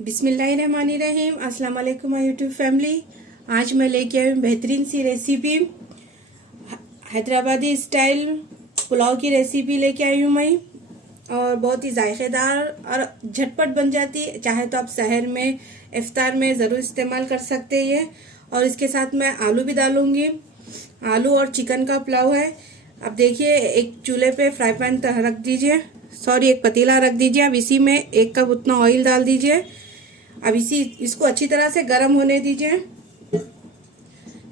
बिस्मिल्लाहिर्रहमानिर्रहीम। अस्सलाम वालेकुम माय यूट्यूब फैमिली। आज मैं लेके आई हूँ बेहतरीन सी रेसिपी, हैदराबादी स्टाइल पुलाव की रेसिपी लेके आई हूँ मैं। और बहुत ही जायकेदार और झटपट बन जाती है। चाहे तो आप सहर में, इफ्तार में ज़रूर इस्तेमाल कर सकते हैं। और इसके साथ मैं आलू भी डालूंगी। आलू और चिकन का पुलाव है। अब देखिए, एक चूल्हे पे फ्राई पैन रख दीजिए, एक पतीला रख दीजिए। अब इसी में 1 कप उतना ऑयल डाल दीजिए। अब इसको अच्छी तरह से गर्म होने दीजिए।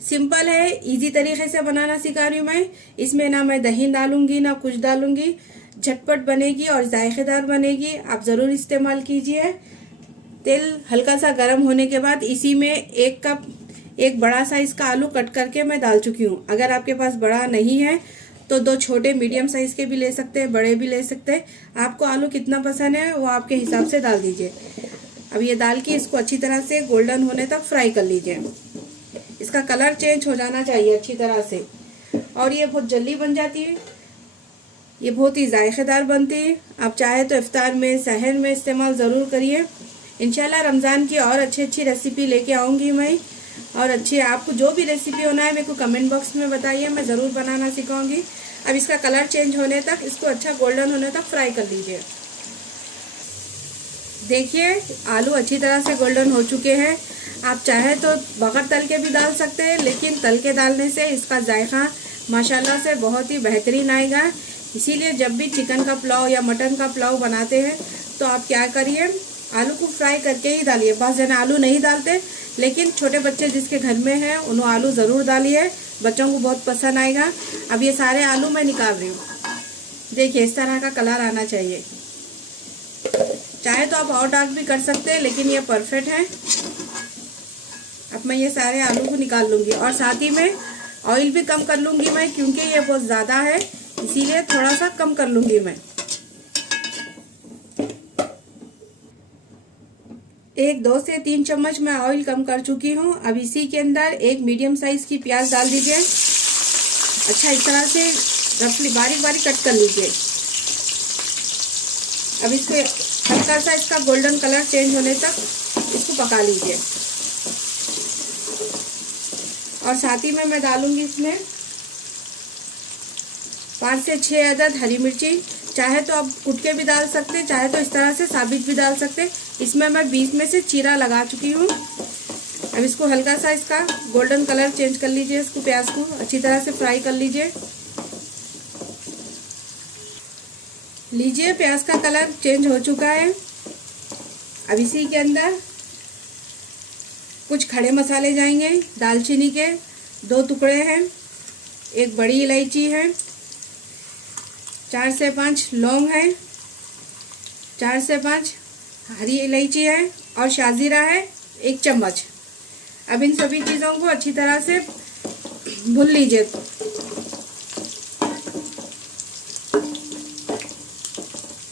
सिंपल है, इजी तरीके से बनाना सिखा रही हूँ मैं। इसमें ना मैं दही डालूंगी ना कुछ डालूंगी। झटपट बनेगी और जायकेदार बनेगी। आप जरूर इस्तेमाल कीजिए। तेल हल्का सा गर्म होने के बाद इसी में 1 कप एक बड़ा साइज का आलू कट करके मैं डाल चुकी हूँ। अगर आपके पास बड़ा नहीं है तो 2 छोटे मीडियम साइज के भी ले सकते हैं, बड़े भी ले सकते हैं। आपको आलू कितना पसंद है वो आपके हिसाब से डाल दीजिए। अब ये डाल के इसको अच्छी तरह से गोल्डन होने तक फ्राई कर लीजिए। इसका कलर चेंज हो जाना चाहिए अच्छी तरह से। और ये बहुत जल्दी बन जाती है। ये बहुत ही जायकेदार बनती है। आप चाहे तो इफ्तार में, सहर में इस्तेमाल ज़रूर करिए। इंशाल्लाह रमज़ान की और अच्छी रेसिपी लेके आऊँगी मैं। और अच्छी आपको जो भी रेसिपी होना है मेरे को कमेंट बॉक्स में बताइए, मैं ज़रूर बनाना सिखाऊंगी। अब इसका कलर चेंज होने तक, इसको अच्छा गोल्डन होने तक फ्राई कर लीजिए। देखिए, आलू अच्छी तरह से गोल्डन हो चुके हैं। आप चाहे तो बगैर तल के भी डाल सकते हैं, लेकिन तल के डालने से इसका जायका माशाल्लाह से बहुत ही बेहतरीन आएगा। इसीलिए जब भी चिकन का पुलाव या मटन का पुलाव बनाते हैं तो आप क्या करिए, आलू को फ्राई करके ही डालिए। बहुत जने आलू नहीं डालते, लेकिन छोटे बच्चे जिसके घर में हैं उन्हें आलू ज़रूर डालिए, बच्चों को बहुत पसंद आएगा। अब ये सारे आलू मैं निकाल रही हूँ। देखिए, इस तरह का कलर आना चाहिए। चाहे तो आप और डार्क भी कर सकते हैं, लेकिन ये परफेक्ट है। अब मैं ये सारे आलू को निकाल लूँगी और साथ ही में ऑयल भी कम कर लूँगी मैं, क्योंकि ये बहुत ज़्यादा है, इसीलिए थोड़ा सा कम कर लूँगी मैं। 2 से 3 चम्मच मैं ऑयल कम कर चुकी हूँ। अब इसी के अंदर एक मीडियम साइज की प्याज डाल दीजिए। अच्छा, इस तरह से रफली बारीक बारीक कट कर लीजिए। अब इसको हल्का सा इसका गोल्डन कलर चेंज होने तक इसको पका लीजिए। और साथ ही में मैं डालूंगी इसमें 5 से 6 अदद हरी मिर्ची। चाहे तो आप कुट के भी डाल सकते हैं, चाहे तो इस तरह से साबित भी डाल सकते हैं। इसमें मैं बीच में से चीरा लगा चुकी हूँ। अब इसको हल्का सा इसका गोल्डन कलर चेंज कर लीजिए। इसको प्याज को अच्छी तरह से फ्राई कर लीजिए। प्याज का कलर चेंज हो चुका है। अब इसी के अंदर कुछ खड़े मसाले जाएंगे। दालचीनी के 2 टुकड़े हैं, 1 बड़ी इलायची है, 4 से 5 लौंग है, 4 से 5 हरी इलायची है और शाजीरा है 1 चम्मच। अब इन सभी चीज़ों को अच्छी तरह से भून लीजिए।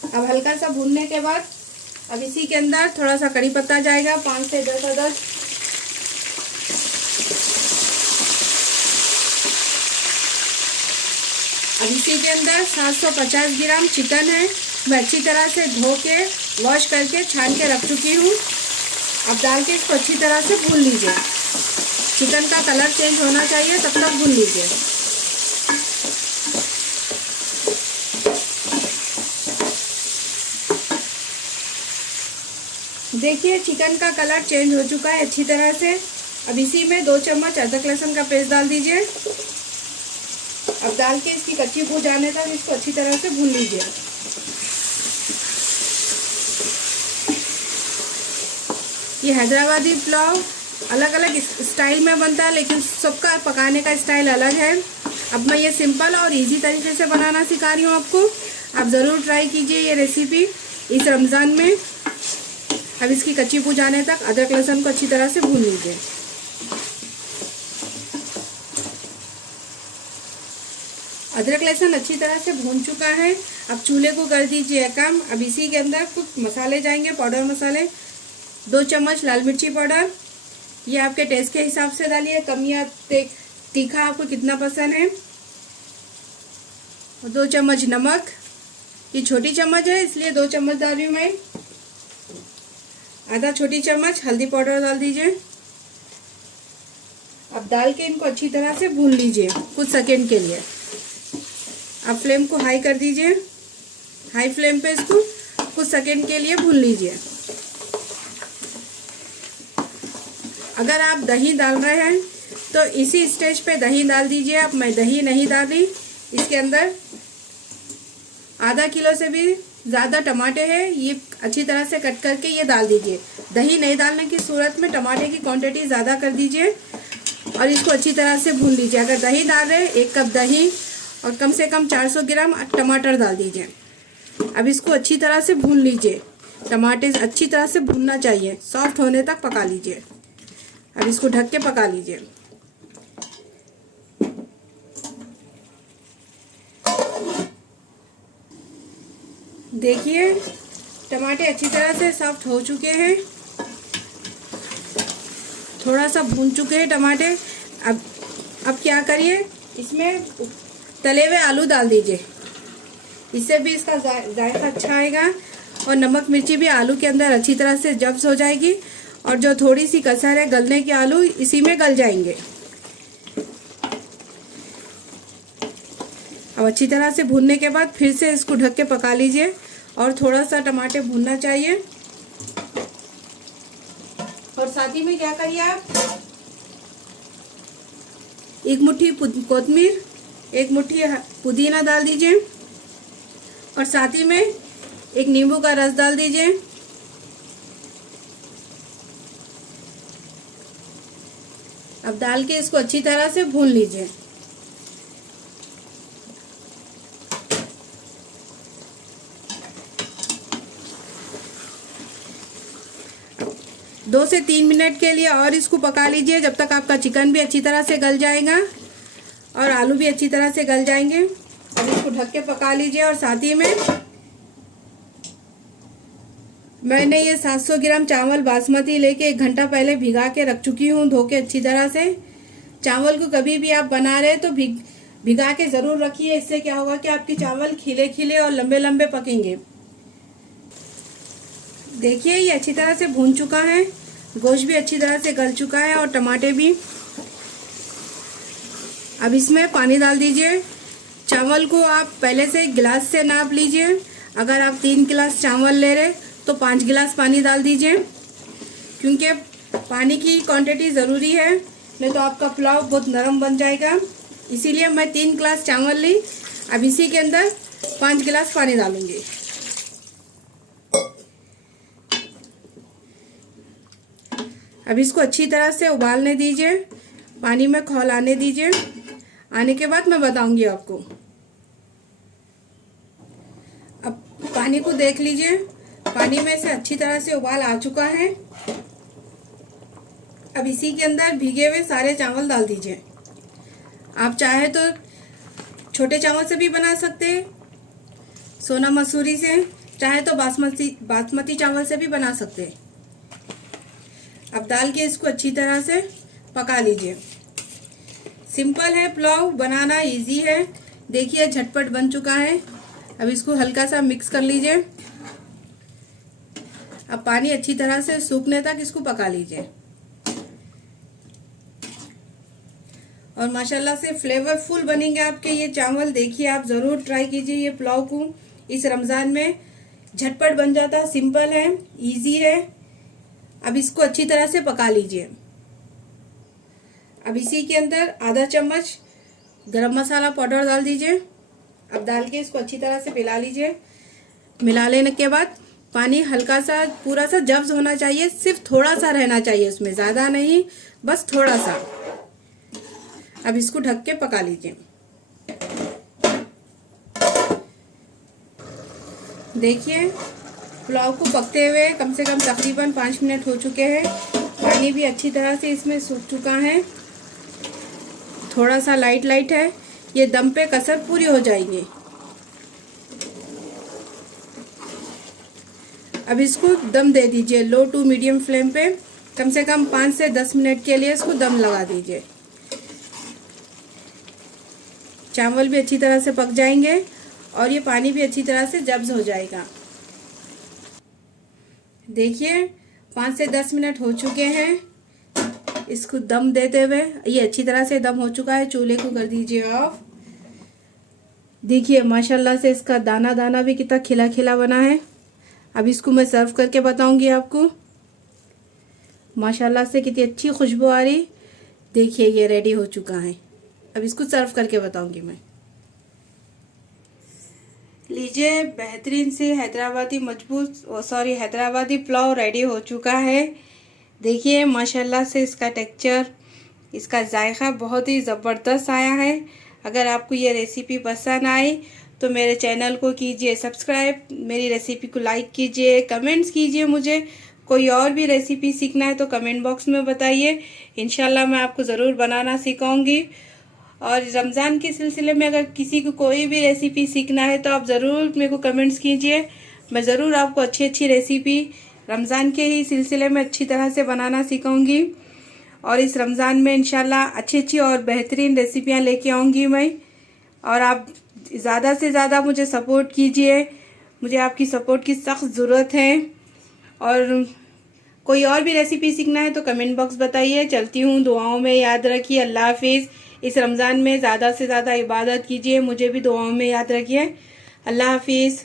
अब हल्का सा भूनने के बाद अब इसी के अंदर थोड़ा सा कड़ी पत्ता जाएगा, 5 से 10 अदद। अब इसी के अंदर 750 ग्राम चिकन है। मैं अच्छी तरह से धो के वॉश करके छान के रख चुकी हूँ। अब डाल के इसको अच्छी तरह से भून लीजिए। चिकन का कलर चेंज होना चाहिए, तब तक भून लीजिए। देखिए, चिकन का कलर चेंज हो चुका है अच्छी तरह से। अब इसी में 2 चम्मच अदरक लहसुन का पेस्ट डाल दीजिए। अब डाल के इसकी कच्ची बू जाने तक इसको अच्छी तरह से भून लीजिए। ये हैदराबादी पुलाव अलग अलग स्टाइल में बनता है, लेकिन सबका पकाने का स्टाइल अलग है। अब मैं ये सिंपल और इजी तरीके से बनाना सिखा रही हूँ आपको। आप ज़रूर ट्राई कीजिए ये रेसिपी इस रमज़ान में। अब इसकी कच्ची बू जाने तक अदरक लहसुन को अच्छी तरह से भून लीजिए। अदरक लहसुन अच्छी तरह से भून चुका है। अब चूल्हे को कर दीजिए कम। अब इसी के अंदर कुछ मसाले जाएंगे, पाउडर मसाले। 2 चम्मच लाल मिर्ची पाउडर, ये आपके टेस्ट के हिसाब से डालिए, कम या तीखा आपको कितना पसंद है। 2 चम्मच नमक, ये छोटी चम्मच है इसलिए 2 चम्मच डाल रही हूँ मैं। आधा छोटी चम्मच हल्दी पाउडर डाल दीजिए। अब डाल के इनको अच्छी तरह से भून लीजिए कुछ सेकंड के लिए। अब फ्लेम को हाई कर दीजिए, हाई फ्लेम पे इसको कुछ सेकंड के लिए भून लीजिए। अगर आप दही डाल रहे हैं तो इसी स्टेज पे दही डाल दीजिए। अब मैं दही नहीं डाल रही, इसके अंदर आधा किलो से भी ज़्यादा टमाटे हैं, ये अच्छी तरह से कट करके ये डाल दीजिए। दही नहीं डालने की सूरत में टमाटे की क्वांटिटी ज़्यादा कर दीजिए और इसको अच्छी तरह से भून लीजिए। अगर दही डाल रहे हैं 1 कप दही और कम से कम 400 ग्राम टमाटर डाल दीजिए। अब इसको अच्छी तरह से भून लीजिए। टमाटे अच्छी तरह से भूनना चाहिए, सॉफ्ट होने तक पका लीजिए। अब इसको ढक के पका लीजिए। देखिए टमाटे अच्छी तरह से सॉफ्ट हो चुके हैं, थोड़ा सा भून चुके हैं टमाटे। अब क्या करिए, इसमें तले हुए आलू डाल दीजिए, इससे भी इसका जायका अच्छा आएगा और नमक मिर्ची भी आलू के अंदर अच्छी तरह से जब्स हो जाएगी और जो थोड़ी सी कसर है गलने के आलू इसी में गल जाएंगे। अब अच्छी तरह से भूनने के बाद फिर से इसको ढक के पका लीजिए और थोड़ा सा टमाटर भूनना चाहिए। और साथ ही में क्या करिए, आप 1 मुट्ठी कोतमीर, 1 मुट्ठी पुदीना डाल दीजिए और साथ ही में 1 नींबू का रस डाल दीजिए। अब डाल के इसको अच्छी तरह से भून लीजिए। दो से 3 मिनट के लिए और इसको पका लीजिए, जब तक आपका चिकन भी अच्छी तरह से गल जाएगा और आलू भी अच्छी तरह से गल जाएंगे। अब इसको ढक के पका लीजिए। और साथ ही में मैंने ये 700 ग्राम चावल बासमती लेके 1 घंटा पहले भिगा के रख चुकी हूँ, धो के अच्छी तरह से। चावल को कभी भी आप बना रहे तो भिगा के ज़रूर रखिए, इससे क्या होगा कि आपके चावल खिले खिले और लंबे लंबे पकेंगे। देखिए ये अच्छी तरह से भून चुका है, गोश्त भी अच्छी तरह से गल चुका है और टमाटे भी। अब इसमें पानी डाल दीजिए। चावल को आप पहले से गिलास से नाप लीजिए। अगर आप 3 गिलास चावल ले रहे तो 5 गिलास पानी डाल दीजिए, क्योंकि पानी की क्वांटिटी ज़रूरी है, नहीं तो आपका पुलाव बहुत नरम बन जाएगा। इसीलिए मैं 3 गिलास चावल ली। अब इसी के अंदर 5 गिलास पानी डालूंगी। अब इसको अच्छी तरह से उबालने दीजिए, पानी में खौल आने दीजिए। आने के बाद मैं बताऊंगी आपको। अब पानी को देख लीजिए, पानी में से अच्छी तरह से उबाल आ चुका है। अब इसी के अंदर भीगे हुए सारे चावल डाल दीजिए। आप चाहे तो छोटे चावल से भी बना सकते हैं, सोना मसूरी से, चाहे तो बासमती चावल से भी बना सकते हैं। अब डाल के इसको अच्छी तरह से पका लीजिए। सिंपल है, पुलाव बनाना इजी है। देखिए झटपट बन चुका है। अब इसको हल्का सा मिक्स कर लीजिए। अब पानी अच्छी तरह से सूखने तक इसको पका लीजिए। और माशाल्लाह से फ्लेवरफुल बनेंगे आपके ये चावल। देखिए आप ज़रूर ट्राई कीजिए ये पुलाव को इस रमज़ान में। झटपट बन जाता है, सिंपल है, इजी है। अब इसको अच्छी तरह से पका लीजिए। अब इसी के अंदर आधा चम्मच गरम मसाला पाउडर डाल दीजिए। अब डाल के इसको अच्छी तरह से मिला लीजिए। मिला लेने के बाद पानी हल्का सा, पूरा सा जब्स होना चाहिए, सिर्फ थोड़ा सा रहना चाहिए उसमें, ज़्यादा नहीं, बस थोड़ा सा। अब इसको ढक के पका लीजिए। देखिए पुलाव को पकते हुए कम से कम तकरीबन 5 मिनट हो चुके हैं। पानी भी अच्छी तरह से इसमें सूख चुका है, थोड़ा सा लाइट है। ये दम पे कसर पूरी हो जाएगी। अब इसको दम दे दीजिए लो टू मीडियम फ्लेम पे। कम से कम 5 से 10 मिनट के लिए इसको दम लगा दीजिए। चावल भी अच्छी तरह से पक जाएंगे और ये पानी भी अच्छी तरह से जब्स हो जाएगा। देखिए 5 से 10 मिनट हो चुके हैं इसको दम देते हुए। ये अच्छी तरह से दम हो चुका है। चूल्हे को कर दीजिए ऑफ। देखिए माशाल्लाह से इसका दाना दाना भी कितना खिला खिला बना है। अब इसको मैं सर्व करके बताऊंगी आपको। माशाल्लाह से कितनी अच्छी खुशबू आ रही। देखिए ये रेडी हो चुका है। अब इसको सर्व करके बताऊंगी मैं। लीजिए बेहतरीन से हैदराबादी हैदराबादी पुलाव रेडी हो चुका है। देखिए माशाल्लाह से इसका टेक्सचर, इसका जायका बहुत ही ज़बरदस्त आया है। अगर आपको ये रेसिपी पसंद आए तो मेरे चैनल को कीजिए सब्सक्राइब, मेरी रेसिपी को लाइक कीजिए, कमेंट्स कीजिए। मुझे कोई और भी रेसिपी सीखना है तो कमेंट बॉक्स में बताइए। इंशाल्लाह मैं आपको ज़रूर बनाना सिखाऊंगी। और रमज़ान के सिलसिले में अगर किसी को कोई भी रेसिपी सीखना है तो आप ज़रूर मेरे को कमेंट्स कीजिए। मैं ज़रूर आपको अच्छी अच्छी रेसिपी रमज़ान के ही सिलसिले में अच्छी तरह से बनाना सिखाऊंगी। और इस रमज़ान में इंशाल्लाह अच्छी अच्छी और बेहतरीन रेसिपियां लेके आऊँगी मैं। और आप ज़्यादा से ज़्यादा मुझे सपोर्ट कीजिए। मुझे आपकी सपोर्ट की सख्त ज़रूरत है। और कोई और भी रेसिपी सीखना है तो कमेंट बॉक्स बताइए। चलती हूँ, दुआओं में याद रखिए। अल्लाह हाफिज़। इस रमज़ान में ज़्यादा से ज़्यादा इबादत कीजिए। मुझे भी दुआओं में याद रखिए। अल्लाह हाफिज़।